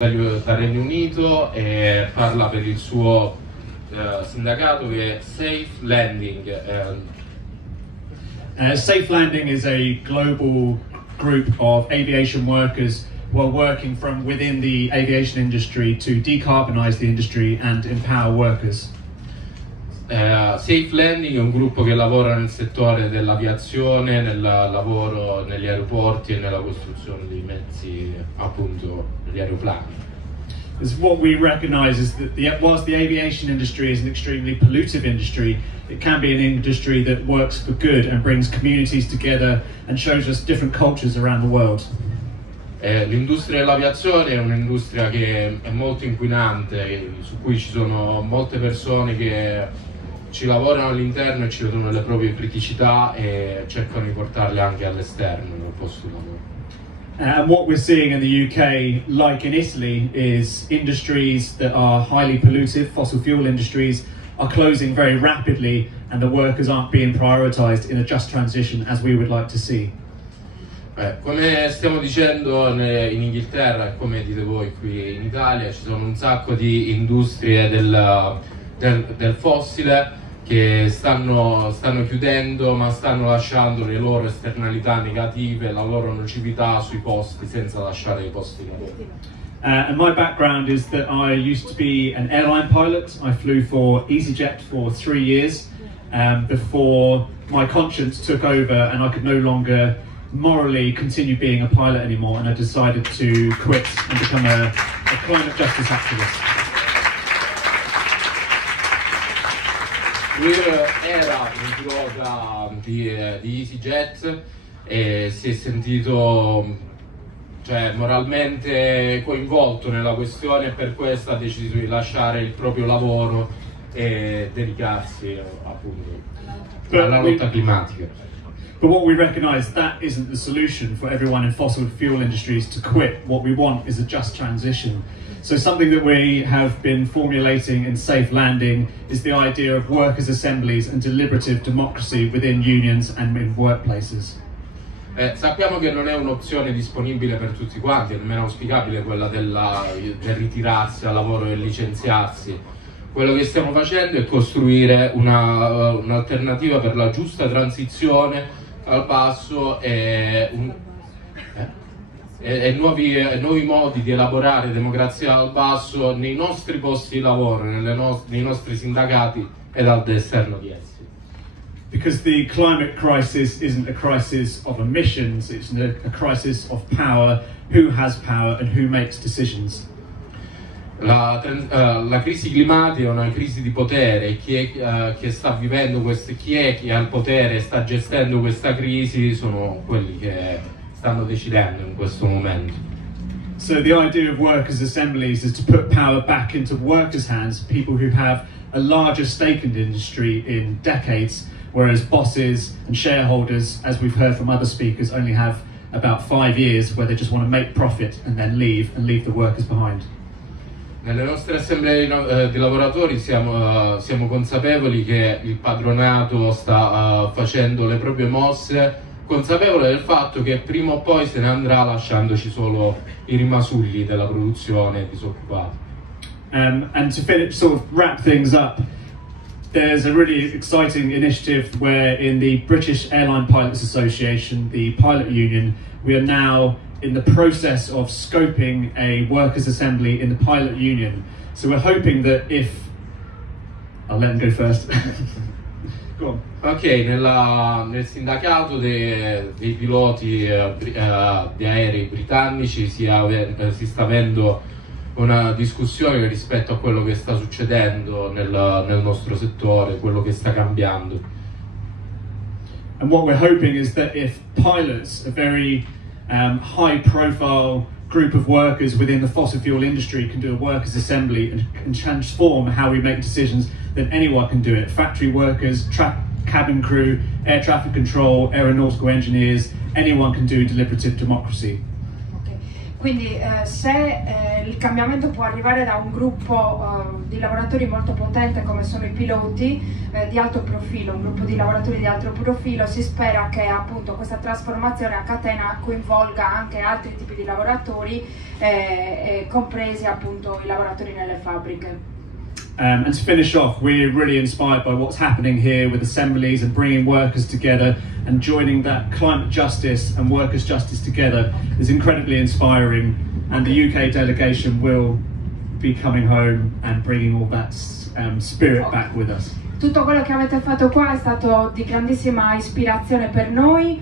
dal Regno Unito e parla per il suo sindacato che è Safe Landing. Safe Landing is a global group of aviation workers who are working from within the aviation industry to decarbonize the industry and empower workers. Safe Landing è un gruppo che lavora nel settore dell'aviazione, nel lavoro negli aeroporti e nella costruzione dei mezzi, appunto, degli aeroplani. What we recognize is that whilst the aviation industry is an extremely pollutive industry, it can be an industry that works for good and brings communities together and shows us different cultures around the world. L'industria dell'aviazione è un'industria che è molto inquinante, su cui ci sono molte persone che ci lavorano all'interno e ci vedono le proprie criticità e cercano di portarle anche all'esterno del posto di lavoro. And what we're seeing in the UK, like in Italy, is industries that are highly pollutive, fossil fuel industries, are closing very rapidly and the workers aren't being prioritised in a just transition as we would like to see. Come stiamo dicendo in Inghilterra e come dite voi qui in Italia, ci sono un sacco di industrie del fossile che stanno chiudendo, ma stanno lasciando le loro esternalità negative, la loro nocività sui posti senza lasciare i posti di lavoro. And my background is that I used to be an airline pilot. I flew for EasyJet for 3 years before my conscience took over and I could no longer morally continue being a pilot anymore, and I decided to quit and become a climate justice activist. Lui era un pilota di EasyJet e si è sentito moralmente coinvolto nella questione e per questo ha deciso di lasciare il proprio lavoro e dedicarsi appunto alla lotta climatica. But what we recognise, that isn't the solution for everyone in fossil fuel industries to quit. What we want is a just transition. So something that we have been formulating in Safe Landing is the idea of workers' assemblies and deliberative democracy within unions and in workplaces. Sappiamo che non è un'opzione disponibile per tutti quanti, è nemmeno auspicabile quella del ritirarsi dal lavoro e licenziarsi. Quello che stiamo facendo è costruire un'alternativa per la giusta transizione al basso e nuovi modi di elaborare democrazia al basso nei nostri posti di lavoro, nei nostri sindacati ed all'esterno di essi. Because the climate crisis isn't a crisis of emissions, it's a crisis of power, who has power and who makes decisions. La crisi climatica è una crisi di potere, chi è che ha il potere e sta gestendo questa crisi sono quelli che stanno decidendo in questo momento. So the idea of workers' assemblies is to put power back into workers' hands, people who have a larger stake in the industry in decades, whereas bosses and shareholders, as we've heard from other speakers, only have about 5 years where they just want to make profit and then leave the workers behind. Nelle nostre assemblee di lavoratori siamo consapevoli che il padronato sta facendo le proprie mosse, consapevole del fatto che prima o poi se ne andrà lasciandoci solo i rimasugli della produzione disoccupati. And to finish, sort of wrap things up, there's a really exciting initiative where in the British Airline Pilots Association, the pilot union, we are now in the process of scoping a workers' assembly in the pilot union. So we're hoping that if... I'll let them go first. Go on. Ok, nel sindacato dei piloti di aerei britannici si sta avendo una discussione rispetto a quello che sta succedendo nel nostro settore, quello che sta cambiando. And what we're hoping is that if pilots, a very high-profile group of workers within the fossil fuel industry, can do a workers' assembly and transform how we make decisions, then anyone can do it. Factory workers, cabin crew, air traffic control, aeronautical engineers, anyone can do deliberative democracy. Quindi se il cambiamento può arrivare da un gruppo di lavoratori molto potente come sono i piloti di alto profilo, un gruppo di lavoratori di alto profilo, si spera che appunto questa trasformazione a catena coinvolga anche altri tipi di lavoratori, compresi appunto i lavoratori nelle fabbriche. And to finish off, we're really inspired by what's happening here with assemblies and bringing workers together and joining that climate justice and workers' justice together is incredibly inspiring, and the UK delegation will be coming home and bringing all that spirit back with us. Tutto quello che avete fatto qua è stato di grandissima ispirazione per noi,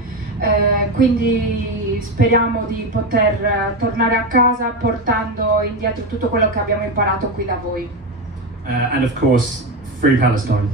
quindi speriamo di poter tornare a casa portando indietro tutto quello che abbiamo imparato qui da voi. And of course, free Palestine.